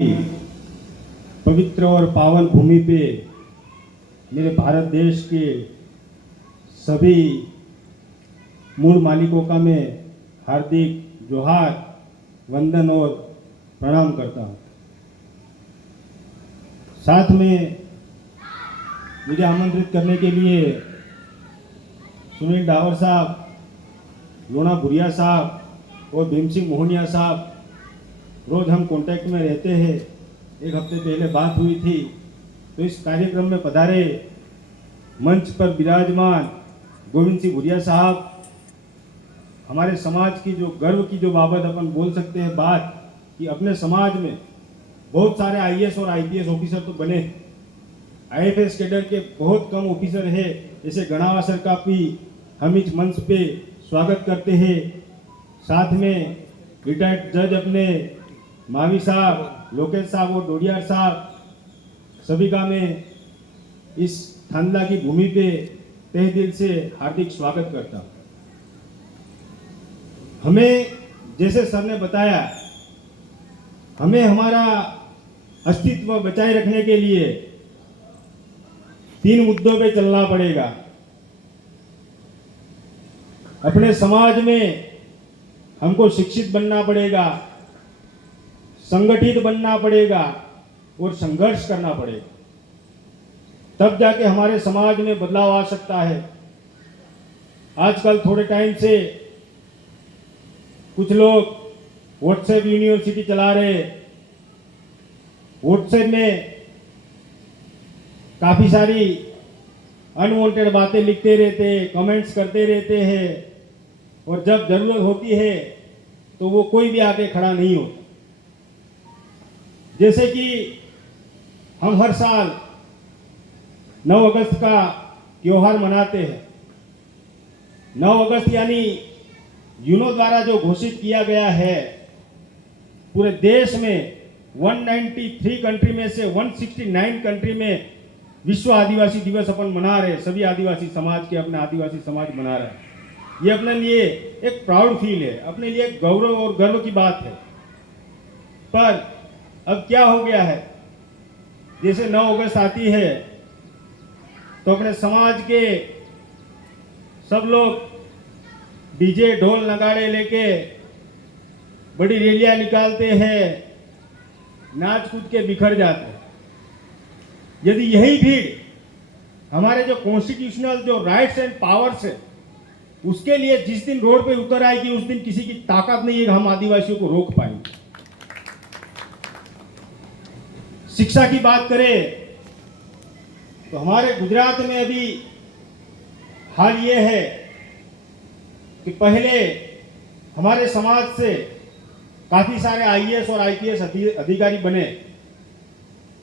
पवित्र और पावन भूमि पे मेरे भारत देश के सभी मूल मालिकों का मैं हार्दिक जोहार, वंदन और प्रणाम करता हूँ। साथ में मुझे आमंत्रित करने के लिए सुनील डावर साहब, लोना भुरिया साहब और भीम सिंह मोहनिया साहब, रोज़ हम कांटेक्ट में रहते हैं। एक हफ्ते पहले बात हुई थी, तो इस कार्यक्रम में पधारे मंच पर विराजमान गोविंद सिंह भुरिया साहब, हमारे समाज की जो गर्व की जो बाबत अपन बोल सकते हैं बात कि अपने समाज में बहुत सारे आईएएस और आईपीएस ऑफिसर तो बने, आईएफएस कैडर के बहुत कम ऑफिसर है। जैसे गणावासर का भी हम इस मंच पे स्वागत करते हैं। साथ में रिटायर्ड जज अपने मावी साहब, लोकेश साहब और डोडियार साहब, सभी का मैं इस थांदला की भूमि पे तहे दिल से हार्दिक स्वागत करता हूँ। हमें जैसे सर ने बताया, हमें हमारा अस्तित्व बचाए रखने के लिए 3 मुद्दों पे चलना पड़ेगा। अपने समाज में हमको शिक्षित बनना पड़ेगा, संगठित बनना पड़ेगा और संघर्ष करना पड़ेगा, तब जाके हमारे समाज में बदलाव आ सकता है। आजकल थोड़े टाइम से कुछ लोग व्हाट्सएप यूनिवर्सिटी चला रहे, व्हाट्सएप में काफी सारी अनवांटेड बातें लिखते रहते, कमेंट्स करते रहते हैं, और जब जरूरत होती है तो वो कोई भी आके खड़ा नहीं होता। जैसे कि हम हर साल 9 अगस्त का त्योहार मनाते हैं। 9 अगस्त यानी यूनो द्वारा जो घोषित किया गया है, पूरे देश में 193 कंट्री में से 169 कंट्री में विश्व आदिवासी दिवस अपन मना रहे, सभी आदिवासी समाज के अपने आदिवासी समाज मना रहे हैं। ये अपने लिए एक प्राउड फील है, अपने लिए एक गौरव और गर्व की बात है। पर अब क्या हो गया है, जैसे 9 अगस्त आती है तो अपने समाज के सब लोग डीजे ढोल नगाड़े लेके बड़ी रैलियां निकालते हैं, नाच कूद के बिखर जाते हैं। यदि यही भीड़ हमारे जो कॉन्स्टिट्यूशनल जो राइट्स एंड पावर्स है उसके लिए जिस दिन रोड पे उतर आएगी, उस दिन किसी की ताकत नहीं है कि हम आदिवासियों को रोक पाएंगे। शिक्षा की बात करें तो हमारे गुजरात में अभी हाल ये है कि पहले हमारे समाज से काफी सारे आईएएस और आईपीएस अधिकारी बने,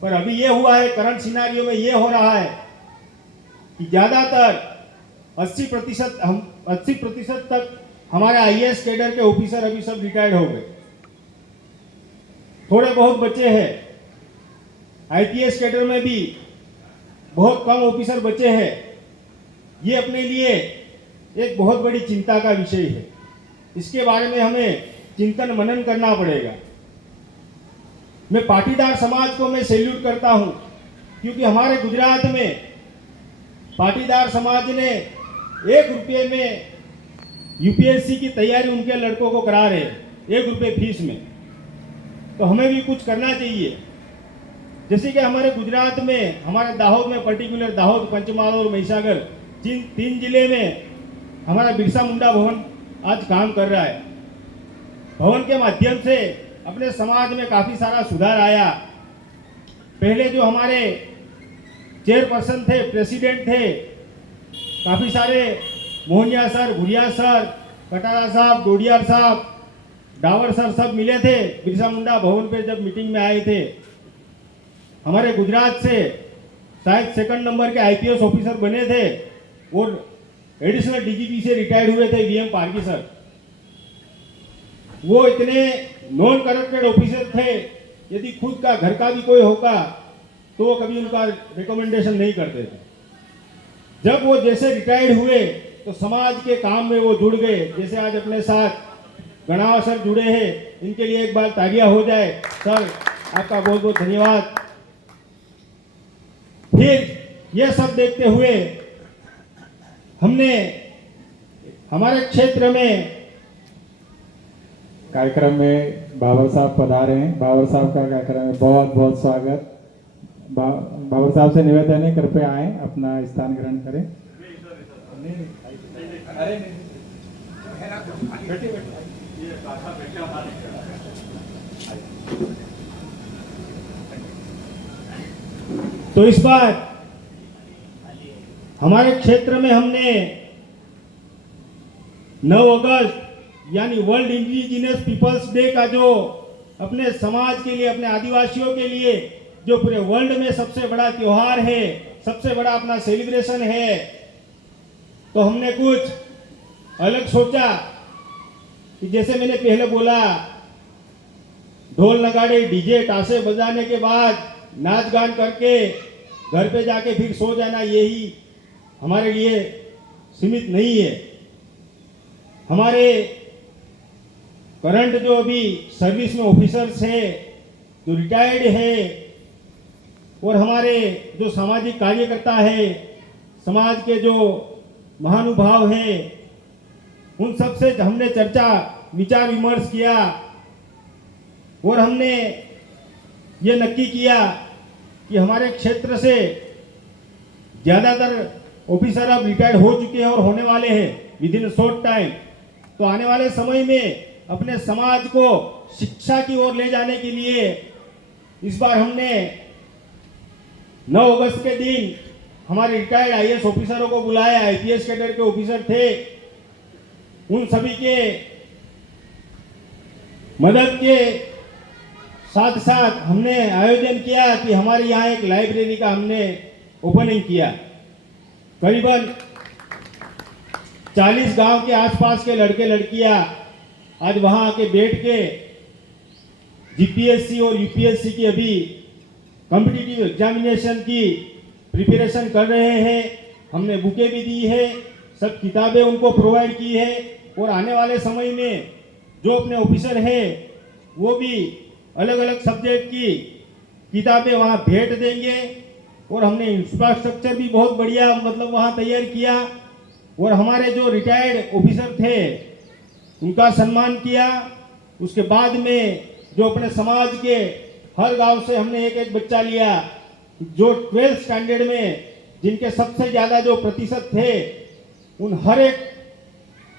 पर अभी ये हुआ है, करंट सिनारियो में ये हो रहा है कि ज्यादातर 80% तक हमारे आईएएस कैडर के ऑफिसर अभी सब रिटायर्ड हो गए। थोड़े बहुत बचे हैं, आईपीएस कैडर में भी बहुत कम ऑफिसर बचे हैं। ये अपने लिए एक बहुत बड़ी चिंता का विषय है। इसके बारे में हमें चिंतन मनन करना पड़ेगा। मैं पाटीदार समाज को मैं सैल्यूट करता हूं, क्योंकि हमारे गुजरात में पाटीदार समाज ने 1 रुपये में यूपीएससी की तैयारी उनके लड़कों को करा रहे हैं, 1 रुपये फीस में। तो हमें भी कुछ करना चाहिए। जैसे कि हमारे गुजरात में, हमारे दाहोद में, पर्टिकुलर दाहोद, पंचमहाल और महिसागर 3 जिले में हमारा बिरसा मुंडा भवन आज काम कर रहा है। भवन के माध्यम से अपने समाज में काफी सारा सुधार आया। पहले जो हमारे चेयरपर्सन थे, प्रेसिडेंट थे, काफी सारे मोहनिया सर, भुरिया सर, कटारा साहब, डोडियार साहब, डावर सर सब मिले थे बिरसा मुंडा भवन पे जब मीटिंग में आए थे। हमारे गुजरात से शायद 2nd नंबर के आईपीएस ऑफिसर बने थे और एडिशनल डीजीपी से रिटायर्ड हुए थे वीएम पारगी सर। वो इतने नॉन करप्टेड ऑफिसर थे, यदि खुद का घर का भी कोई होगा तो वो कभी उनका रिकमेंडेशन नहीं करते थे। जब वो जैसे रिटायर्ड हुए तो समाज के काम में वो जुड़ गए। जैसे आज अपने साथ गणावा सर जुड़े हैं, इनके लिए एक बार तालियां हो जाए। सर आपका बहुत बहुत धन्यवाद। फिर यह सब देखते हुए हमने हमारे क्षेत्र में कार्यक्रम में बाबर साहब पधारे हैं। बाबर साहब का कार्यक्रम में बहुत बहुत स्वागत। बाबर साहब से निवेदन है, कृपया आए, अपना स्थान ग्रहण करें। तो इस बार हमारे क्षेत्र में हमने 9 अगस्त यानी वर्ल्ड इंडिजिनस पीपल्स डे का जो अपने समाज के लिए, अपने आदिवासियों के लिए जो पूरे वर्ल्ड में सबसे बड़ा त्योहार है, सबसे बड़ा अपना सेलिब्रेशन है, तो हमने कुछ अलग सोचा कि जैसे मैंने पहले बोला, ढोल नगाड़े डीजे ताशे बजाने के बाद नाच गान करके घर पे जाके फिर सो जाना, यही हमारे लिए सीमित नहीं है। हमारे करंट जो अभी सर्विस में ऑफिसर्स है, जो रिटायर्ड है, और हमारे जो सामाजिक कार्यकर्ता है, समाज के जो महानुभाव है, उन सब से हमने चर्चा विचार विमर्श किया और हमने ये नक्की किया कि हमारे क्षेत्र से ज़्यादातर ऑफिसर अब रिटायर्ड हो चुके हैं और होने वाले हैं विद इन शॉर्ट टाइम। तो आने वाले समय में अपने समाज को शिक्षा की ओर ले जाने के लिए इस बार हमने 9 अगस्त के दिन हमारे रिटायर्ड आईएएस ऑफिसरों को बुलाया। आईपीएस कैडर के ऑफिसर थे, उन सभी के मदद के साथ साथ हमने आयोजन किया कि हमारे यहाँ एक लाइब्रेरी का हमने ओपनिंग किया। करीबन 40 गांव के आसपास के लड़के लड़कियां आज वहां आके बैठ के जीपीएससी और यूपीएससी की अभी कॉम्पिटिटिव एग्जामिनेशन की प्रिपरेशन कर रहे हैं। हमने बुकें भी दी है, सब किताबें उनको प्रोवाइड की है, और आने वाले समय में जो अपने ऑफिसर हैं वो भी अलग अलग सब्जेक्ट की किताबें वहाँ भेंट देंगे। और हमने इंफ्रास्ट्रक्चर भी बहुत बढ़िया मतलब वहाँ तैयार किया, और हमारे जो रिटायर्ड ऑफिसर थे उनका सम्मान किया। उसके बाद में जो अपने समाज के हर गांव से हमने एक एक बच्चा लिया, जो 12th स्टैंडर्ड में जिनके सबसे ज़्यादा जो प्रतिशत थे, उन हर एक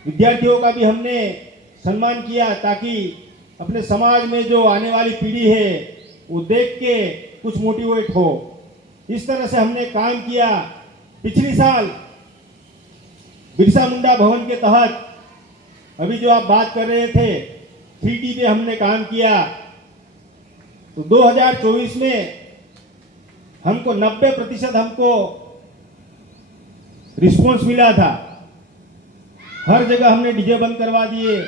विद्यार्थियों का भी हमने सम्मान किया, ताकि अपने समाज में जो आने वाली पीढ़ी है वो देख के कुछ मोटिवेट हो। इस तरह से हमने काम किया। पिछली साल बिरसा मुंडा भवन के तहत अभी जो आप बात कर रहे थे 3D पे हमने काम किया, तो 2024 में हमको 90% हमको रिस्पॉन्स मिला था। हर जगह हमने डीजे बंद करवा दिए।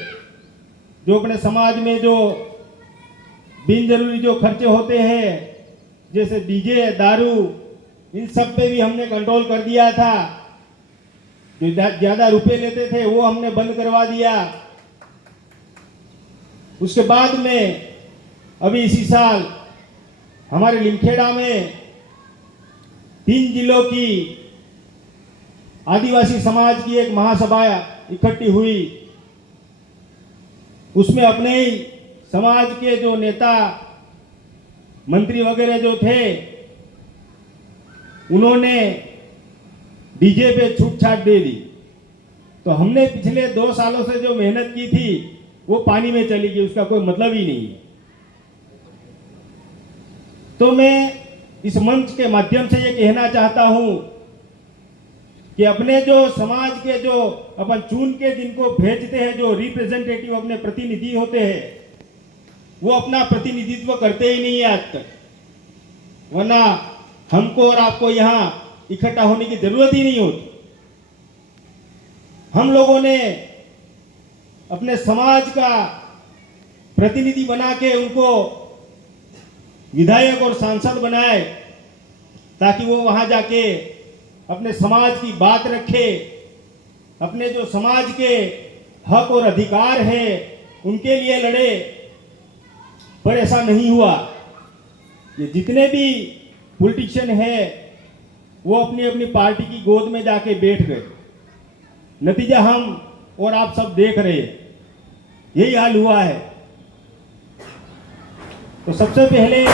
जो अपने समाज में जो बिन जरूरी जो खर्चे होते हैं जैसे डीजे, दारू, इन सब पे भी हमने कंट्रोल कर दिया था। जो ज्यादा रुपए लेते थे वो हमने बंद करवा दिया। उसके बाद में अभी इसी साल हमारे लिमखेड़ा में 3 जिलों की आदिवासी समाज की एक महासभा इकट्ठी हुई। उसमें अपने ही समाज के जो नेता मंत्री वगैरह जो थे उन्होंने डीजे पे छूट छाट दे दी। तो हमने पिछले 2 सालों से जो मेहनत की थी वो पानी में चली गई, उसका कोई मतलब ही नहीं। तो मैं इस मंच के माध्यम से ये कहना चाहता हूं कि अपने जो समाज के जो अपन चुन के जिनको भेजते हैं, जो रिप्रेजेंटेटिव अपने प्रतिनिधि होते हैं, वो अपना प्रतिनिधित्व करते ही नहीं है आज तक। वरना हमको और आपको यहाँ इकट्ठा होने की जरूरत ही नहीं होती। हम लोगों ने अपने समाज का प्रतिनिधि बना के उनको विधायक और सांसद बनाए, ताकि वो वहां जाके अपने समाज की बात रखे, अपने जो समाज के हक और अधिकार है उनके लिए लड़े। पर ऐसा नहीं हुआ। ये जितने भी पॉलिटिशियन है वो अपनी अपनी पार्टी की गोद में जाके बैठ गए। नतीजा हम और आप सब देख रहे हैं, यही हाल हुआ है। तो सबसे पहले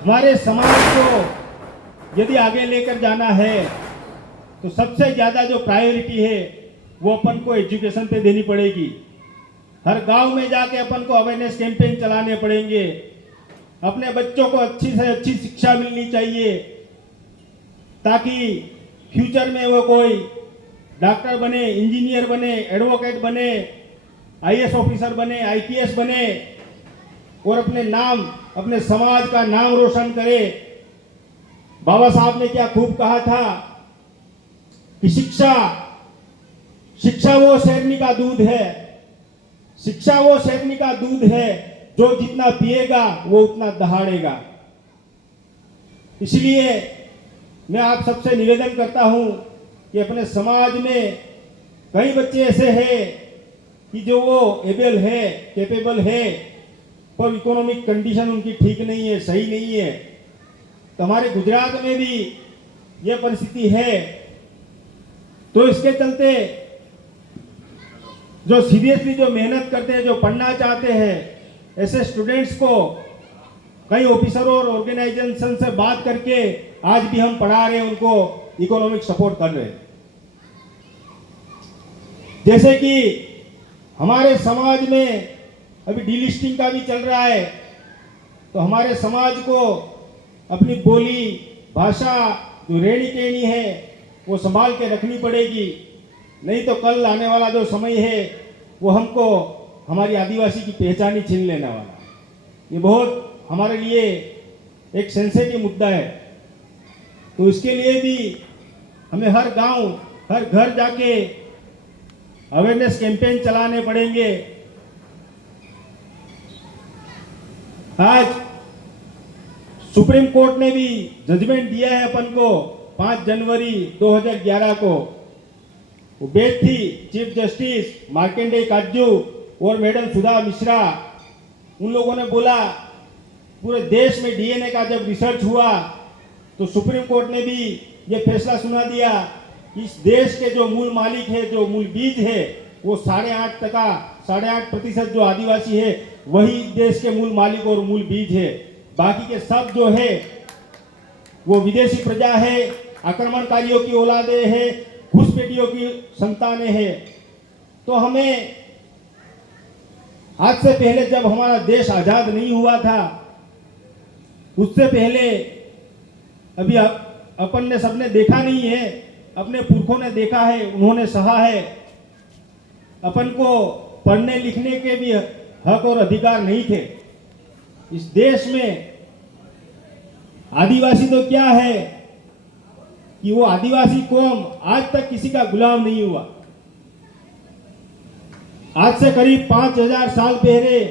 हमारे समाज को यदि आगे लेकर जाना है तो सबसे ज़्यादा जो प्रायोरिटी है वो अपन को एजुकेशन पे देनी पड़ेगी। हर गांव में जाके अपन को अवेयरनेस कैंपेन चलाने पड़ेंगे। अपने बच्चों को अच्छी से अच्छी शिक्षा मिलनी चाहिए ताकि फ्यूचर में वो कोई डॉक्टर बने, इंजीनियर बने, एडवोकेट बने, आईएएस ऑफिसर बने, आईपीएस बने और अपने नाम, अपने समाज का नाम रोशन करे। बाबा साहब ने क्या खूब कहा था कि शिक्षा वो शेरनी का दूध है, शिक्षा वो शेरनी का दूध है, जो जितना पिएगा वो उतना दहाड़ेगा। इसलिए मैं आप सबसे निवेदन करता हूं कि अपने समाज में कई बच्चे ऐसे हैं कि जो वो एबल है, कैपेबल है, पर इकोनॉमिक कंडीशन उनकी ठीक नहीं है, सही नहीं है। तो हमारे गुजरात में भी यह परिस्थिति है। तो इसके चलते जो सीरियसली जो मेहनत करते हैं, जो पढ़ना चाहते हैं, ऐसे स्टूडेंट्स को कई ऑफिसरों और ऑर्गेनाइजेशन से बात करके आज भी हम पढ़ा रहे हैं, उनको इकोनॉमिक सपोर्ट कर रहे हैं। जैसे कि हमारे समाज में अभी डीलिस्टिंग का भी चल रहा है, तो हमारे समाज को अपनी बोली, भाषा, जो रहनी कहनी है वो संभाल के रखनी पड़ेगी। नहीं तो कल आने वाला जो समय है वो हमको हमारी आदिवासी की पहचान ही छीन लेने वाला। ये बहुत हमारे लिए एक सेंसिटिव मुद्दा है। तो इसके लिए भी हमें हर गांव, हर घर जाके अवेयरनेस कैंपेन चलाने पड़ेंगे। आज सुप्रीम कोर्ट ने भी जजमेंट दिया है अपन को 5 जनवरी 2011 को। वो बेंच थी चीफ जस्टिस मार्कंडेय काटजू और मैडम सुधा मिश्रा। उन लोगों ने बोला पूरे देश में डीएनए का जब रिसर्च हुआ तो सुप्रीम कोर्ट ने भी ये फैसला सुना दिया कि इस देश के जो मूल मालिक है, जो मूल बीज है, वो 8.5% जो आदिवासी है वही देश के मूल मालिक और मूल बीज है। बाकी के सब जो है वो विदेशी प्रजा है, आक्रमणकारियों की औलादे है, घुसपैठियों की संतानें हैं। तो हमें आज से पहले जब हमारा देश आजाद नहीं हुआ था, उससे पहले अभी अपन ने सबने देखा नहीं है, अपने पुरखों ने देखा है, उन्होंने सहा है। अपन को पढ़ने लिखने के भी हक और अधिकार नहीं थे। इस देश में आदिवासी तो क्या है कि वो आदिवासी कौम आज तक किसी का गुलाम नहीं हुआ। आज से करीब 5000 साल पहले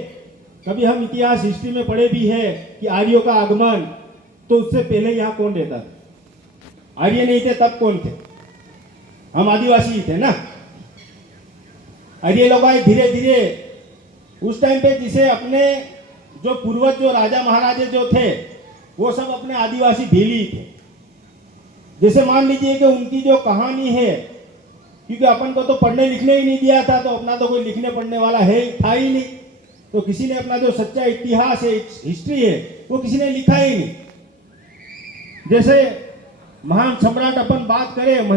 कभी हम इतिहास हिस्ट्री में पढ़े भी है कि आर्यों का आगमन, तो उससे पहले यहाँ कौन रहता था? आर्य नहीं थे तब कौन थे? हम आदिवासी ही थे ना। आर्य लोग आए धीरे धीरे उस टाइम पे, जिसे अपने जो पूर्वज, जो राजा महाराजे जो थे, वो सब अपने आदिवासी भीली थे। जैसे मान लीजिए कि उनकी जो कहानी है, क्योंकि अपन को तो पढ़ने लिखने ही नहीं दिया था, तो अपना तो कोई लिखने पढ़ने वाला था ही नहीं, तो किसी ने अपना जो सच्चा इतिहास है, हिस्ट्री है, वो किसी ने लिखा ही नहीं। जैसे महान सम्राट अपन बात करें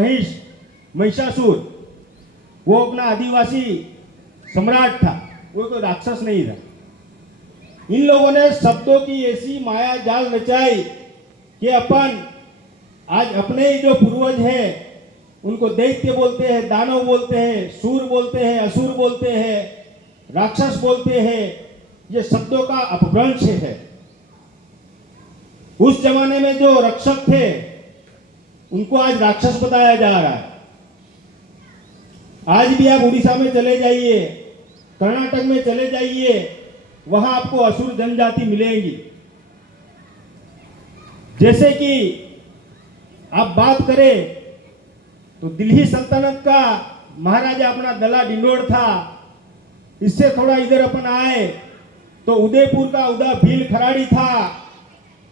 महिषासुर, वो अपना आदिवासी सम्राट था, वो कोई राक्षस नहीं था। इन लोगों ने शब्दों की ऐसी माया जाल रचाई कि अपन आज अपने ही जो पूर्वज हैं उनको दैत्य बोलते हैं, दानव बोलते हैं, सूर बोलते हैं, असुर बोलते हैं, राक्षस बोलते हैं। ये शब्दों का अपभ्रंश है। उस जमाने में जो रक्षक थे उनको आज राक्षस बताया जा रहा है। आज भी आप उड़ीसा में चले जाइए, कर्नाटक में चले जाइए, वहां आपको असुर जनजाति मिलेंगी। जैसे कि आप बात करें तो दिल्ली सल्तनत का महाराजा अपना दला डिंडोर था। इससे थोड़ा इधर अपन आए तो उदयपुर का उदा भील खराड़ी था,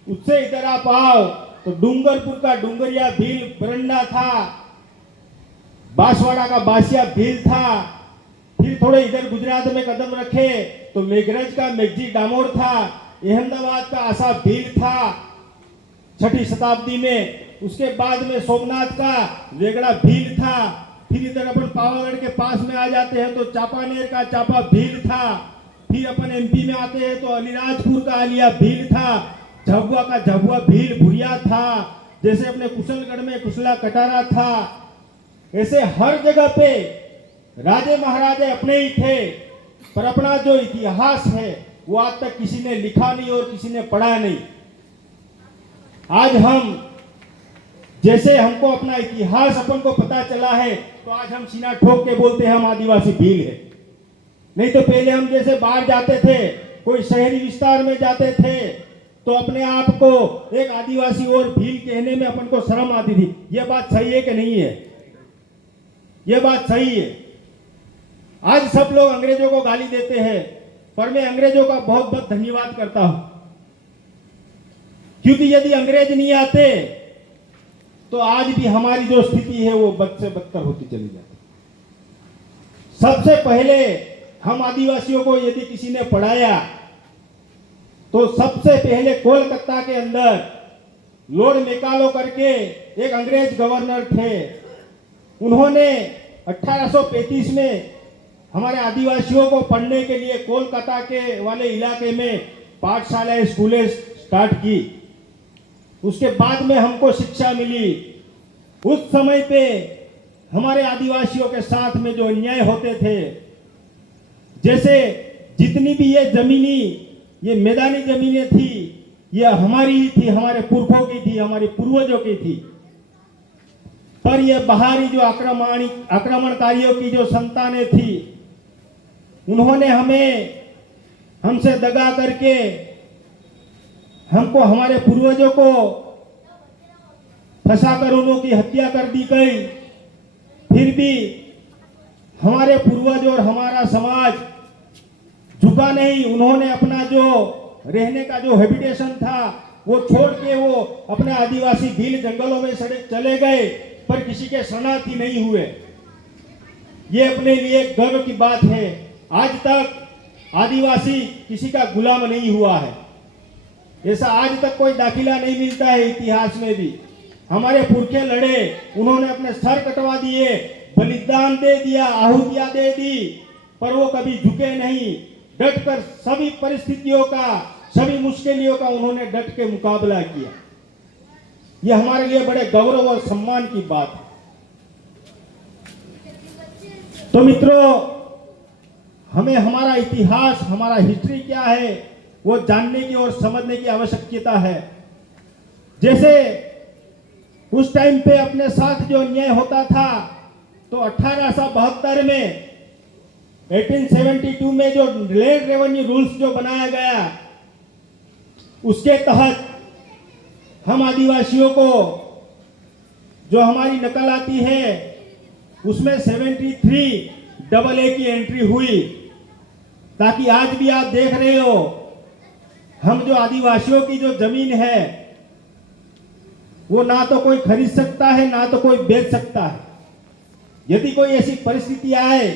उससे इधर आप आओ तो डूंगरपुर का डूंगरिया भील बरंडा था, बांसवाड़ा का बासिया भील था। फिर थोड़े इधर गुजरात में कदम रखे तो मेघरज का मेघजी डामोर था, अहमदाबाद का आसा भील था 6ठी शताब्दी में। उसके बाद में सोमनाथ का वेगड़ा भील था। फिर इधर अपन पावागढ़ के पास में आ जाते हैं तो चापानेर का चापा भील था। फिर अपन एमपी में आते हैं तो अलीराजपुर का अलिया भील था, झाबुआ का झाबुआ भील भुरिया था, जैसे अपने कुशलगढ़ में कुशला कटारा था। ऐसे हर जगह पे राजे महाराजे अपने ही थे, पर अपना जो इतिहास है वो आज तक किसी ने लिखा नहीं और किसी ने पढ़ा नहीं। आज हम जैसे हमको अपना इतिहास अपन को पता चला है तो आज हम सीना ठोक के बोलते हैं हम आदिवासी भील है। नहीं तो पहले हम जैसे बाहर जाते थे, कोई शहरी विस्तार में जाते थे तो अपने आप को एक आदिवासी और भील कहने में अपन को शर्म आती थी। यह बात सही है कि नहीं है? यह बात सही है। आज सब लोग अंग्रेजों को गाली देते हैं, पर मैं अंग्रेजों का बहुत बहुत धन्यवाद करता हूं, क्योंकि यदि अंग्रेज नहीं आते तो आज भी हमारी जो स्थिति है वो बद से बदतर होती चली जाती। सबसे पहले हम आदिवासियों को यदि किसी ने पढ़ाया तो सबसे पहले कोलकाता के अंदर लॉर्ड मैकालो करके एक अंग्रेज गवर्नर थे। उन्होंने 1835 में हमारे आदिवासियों को पढ़ने के लिए कोलकाता के वाले इलाके में पाठशालाएं स्कूलें स्टार्ट की। उसके बाद में हमको शिक्षा मिली। उस समय पे हमारे आदिवासियों के साथ में जो अन्याय होते थे, जैसे जितनी भी ये मैदानी जमीनें थी, ये हमारी ही थी, हमारे पुरखों की थी, हमारे पूर्वजों की थी। पर ये बाहरी जो आक्रमणकारियों की जो संतानें थी, उन्होंने हमसे दगा करके हमको, हमारे पूर्वजों को फंसाकर उनकी हत्या कर दी गई। फिर भी हमारे पूर्वज और हमारा समाज झुका नहीं। उन्होंने अपना जो रहने का जो हैबिटेशन था वो छोड़ के वो अपने आदिवासी भील जंगलों में चले गए, पर किसी के शरणार्थी नहीं हुए। ये अपने लिए गर्व की बात है। आज तक आदिवासी किसी का गुलाम नहीं हुआ है, ऐसा आज तक कोई दाखिला नहीं मिलता है इतिहास में भी। हमारे पुरखे लड़े, उन्होंने अपने सर कटवा दिए, बलिदान दे दिया, आहुतियां दे दी, पर वो कभी झुके नहीं। डटकर सभी परिस्थितियों का, सभी मुश्किलों का उन्होंने डट के मुकाबला किया। यह हमारे लिए बड़े गौरव और सम्मान की बात है। तो मित्रों, हमें हमारा इतिहास, हमारा हिस्ट्री क्या है वो जानने की और समझने की आवश्यकता है। जैसे उस टाइम पे अपने साथ जो अन्याय होता था, तो 1872 में 1872 में जो लैंड रेवेन्यू रूल्स जो बनाया गया, उसके तहत हम आदिवासियों को जो हमारी नकल आती है उसमें 73AA की एंट्री हुई, ताकि आज भी आप देख रहे हो हम जो आदिवासियों की जो जमीन है वो ना तो कोई खरीद सकता है ना तो कोई बेच सकता है। यदि कोई ऐसी परिस्थिति आए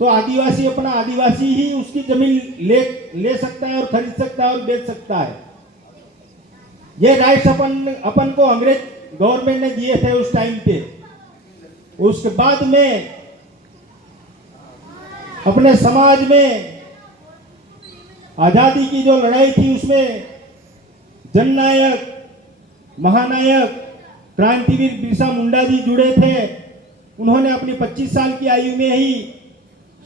तो आदिवासी अपना आदिवासी ही उसकी जमीन ले सकता है और खरीद सकता है और बेच सकता है। ये राइट्स अपन को अंग्रेज गवर्नमेंट ने दिए थे उस टाइम पे। उसके बाद में अपने समाज में आजादी की जो लड़ाई थी उसमें जननायक, महानायक, क्रांतिवीर बिरसा मुंडा जी जुड़े थे। उन्होंने अपनी 25 साल की आयु में ही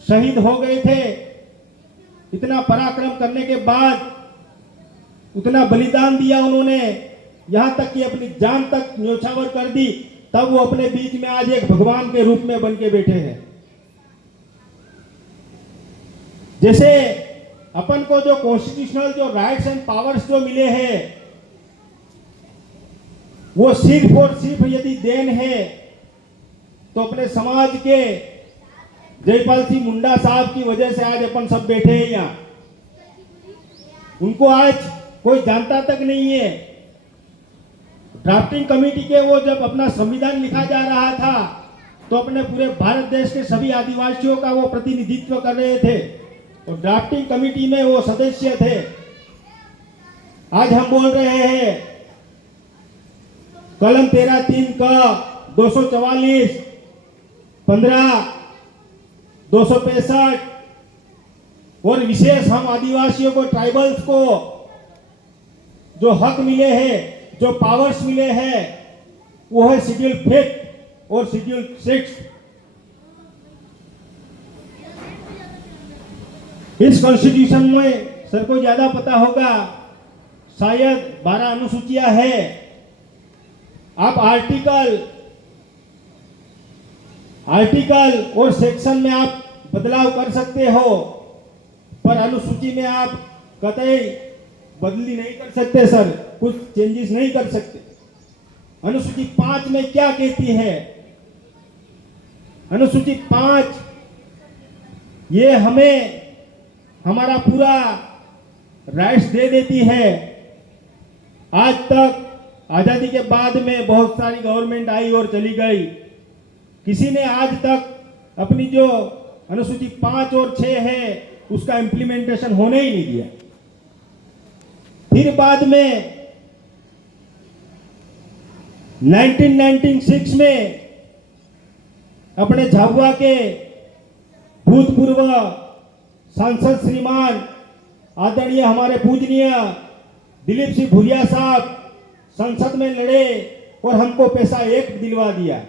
शहीद हो गए थे। इतना पराक्रम करने के बाद, उतना बलिदान दिया उन्होंने, यहां तक कि अपनी जान तक न्योछावर कर दी, तब वो अपने बीच में आज एक भगवान के रूप में बन के बैठे हैं। जैसे अपन को जो कॉन्स्टिट्यूशनल जो राइट्स एंड पावर्स जो मिले हैं, वो सिर्फ और सिर्फ यदि देन है तो अपने समाज के जयपाल सिंह मुंडा साहब की वजह से आज अपन सब बैठे हैं यहाँ। उनको आज कोई जानता तक नहीं है। ड्राफ्टिंग कमेटी के वो जब अपना संविधान लिखा जा रहा था तो अपने पूरे भारत देश के सभी आदिवासियों का वो प्रतिनिधित्व कर रहे थे और ड्राफ्टिंग कमेटी में वो सदस्य थे। आज हम बोल रहे हैं कलम 13(3) का 244, 15, 265 और विशेष हम आदिवासियों को, ट्राइबल्स को जो हक मिले हैं, जो पावर्स मिले हैं, वो है शेड्यूल 5 और शेड्यूल 6। इस कॉन्स्टिट्यूशन में सर को ज्यादा पता होगा, शायद 12 अनुसूचियां है। आप आर्टिकल और सेक्शन में आप बदलाव कर सकते हो, पर अनुसूची में आप कतई बदली नहीं कर सकते सर, कुछ चेंजेस नहीं कर सकते। अनुसूची 5 में क्या कहती है? अनुसूची 5 ये हमें हमारा पूरा राइट्स दे देती है। आज तक आजादी के बाद में बहुत सारी गवर्नमेंट आई और चली गई, किसी ने आज तक अपनी जो अनुसूची 5 और 6 है उसका इम्प्लीमेंटेशन होने ही नहीं दिया। फिर बाद में 1996 में अपने झाबुआ के भूतपूर्व सांसद श्रीमान आदरणीय हमारे पूजनीय दिलीप सिंह भुरिया साहब संसद में लड़े और हमको पैसा 1 दिलवा दिया।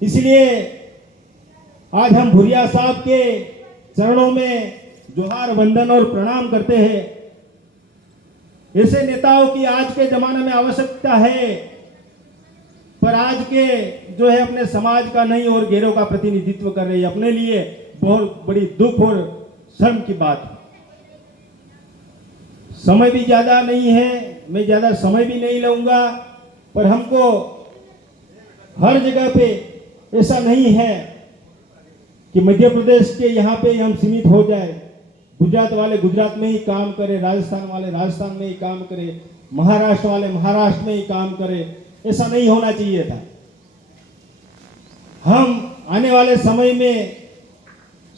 इसलिए आज हम भुरिया साहब के चरणों में जोहार, वंदन और प्रणाम करते हैं। ऐसे नेताओं की आज के जमाने में आवश्यकता है, पर आज के जो है अपने समाज का नहीं और गैरों का प्रतिनिधित्व कर रही है। अपने लिए बहुत बड़ी दुख और शर्म की बात है। समय भी ज्यादा नहीं है, मैं ज्यादा समय भी नहीं लूंगा, पर हमको हर जगह पे ऐसा नहीं है कि मध्य प्रदेश के यहाँ पे हम सीमित हो जाए। गुजरात वाले गुजरात में ही काम करें, राजस्थान वाले राजस्थान में ही काम करें, महाराष्ट्र वाले महाराष्ट्र में ही काम करें, ऐसा नहीं होना चाहिए था। हम आने वाले समय में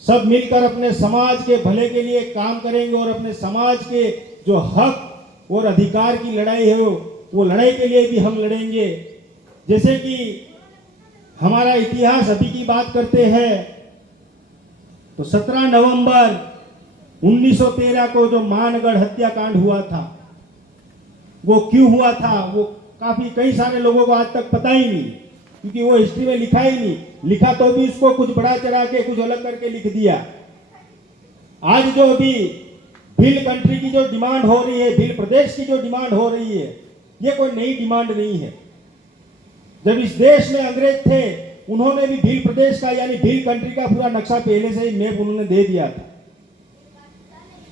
सब मिलकर अपने समाज के भले के लिए काम करेंगे और अपने समाज के जो हक और अधिकार की लड़ाई है वो लड़ाई के लिए भी हम लड़ेंगे। जैसे कि हमारा इतिहास अभी की बात करते हैं तो 17 नवंबर 1913 को जो मानगढ़ हत्याकांड हुआ था, वो क्यों हुआ था वो काफी कई सारे लोगों को आज तक पता ही नहीं, क्योंकि वो हिस्ट्री में लिखा ही नहीं। लिखा तो भी उसको कुछ बड़ा चढ़ा के कुछ अलग करके लिख दिया। आज जो भी भिल कंट्री की जो डिमांड हो रही है, भिल प्रदेश की जो डिमांड हो रही है, ये कोई नई डिमांड नहीं है। जब इस देश में अंग्रेज थे, उन्होंने भी भिल प्रदेश का यानी भिल कंट्री का पूरा नक्शा पहले से ही मैप उन्होंने दे दिया था।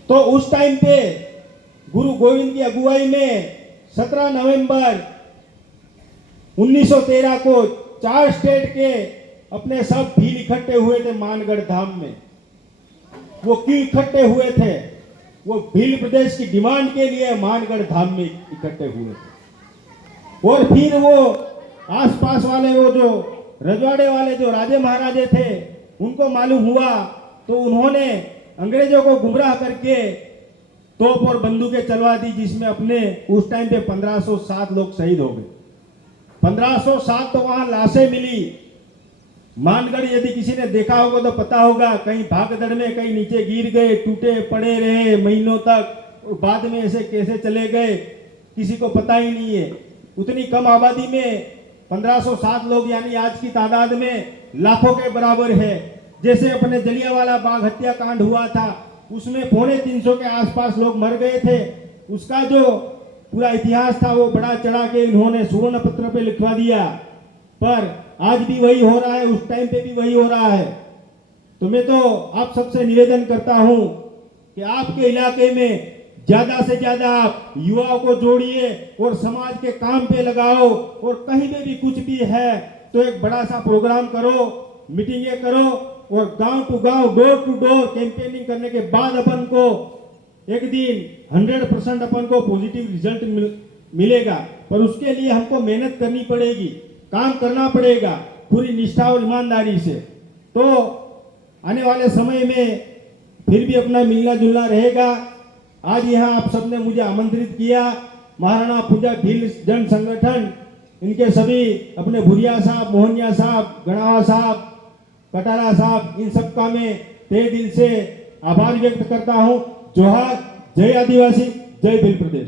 तो उस टाइम पे गुरु गोविंद की अगुवाई में 17 नवंबर 1913 को 4 स्टेट के अपने सब भील इकट्ठे हुए थे मानगढ़ धाम में। वो क्यों इकट्ठे हुए थे? वो भील प्रदेश की डिमांड के लिए मानगढ़ धाम में इकट्ठे हुए थे। और फिर वो आसपास वाले वो जो रजवाड़े वाले जो राजे महाराजे थे, उनको मालूम हुआ तो उन्होंने अंग्रेजों को गुमराह करके तोप और बंदूकें चलवा दी, जिसमें अपने उस टाइम पे 1507 लोग शहीद हो गए। 1507 तो वहां लाशें मिली। मानगढ़ यदि किसी ने देखा होगा तो पता होगा, कहीं भागदड़ में कहीं नीचे गिर गए, टूटे पड़े रहे महीनों तक, और बाद में ऐसे कैसे चले गए किसी को पता ही नहीं है। उतनी कम आबादी में 1507 लोग यानी आज की तादाद में लाखों के बराबर है। जैसे अपने जलियांवाला बाग हत्याकांड हुआ था, उसमें 350 के आसपास लोग मर गए थे। उसका जो पूरा इतिहास था वो बड़ा चढ़ा के इन्होंने सुवर्ण पत्र पे लिखवा दिया, पर आज भी वही हो रहा है, उस टाइम पे भी वही हो रहा है। तो मैं तो आप सबसे निवेदन करता हूं कि आपके इलाके में ज्यादा से ज्यादा आप युवाओं को जोड़िए और समाज के काम पे लगाओ, और कहीं पे भी कुछ भी है तो एक बड़ा सा प्रोग्राम करो, मीटिंगें करो, और गांव टू गांव, डोर टू डोर कैंपेनिंग करने के बाद अपन को एक दिन 100% अपन को पॉजिटिव रिजल्ट मिलेगा, पर उसके लिए हमको मेहनत करनी पड़ेगी, काम करना पड़ेगा पूरी निष्ठा और ईमानदारी से। तो आने वाले समय में फिर भी अपना मिलना जुलना रहेगा। आज यहाँ आप सबने मुझे आमंत्रित किया, महाराणा प्रताप भील जन संगठन, इनके सभी अपने भुरिया साहब, मोहनिया साहब, गणावा साहब, कटारा साहब, इन सबका मैं तहे दिल से आभार व्यक्त करता हूँ। जोहार, जय आदिवासी, जय भील प्रदेश।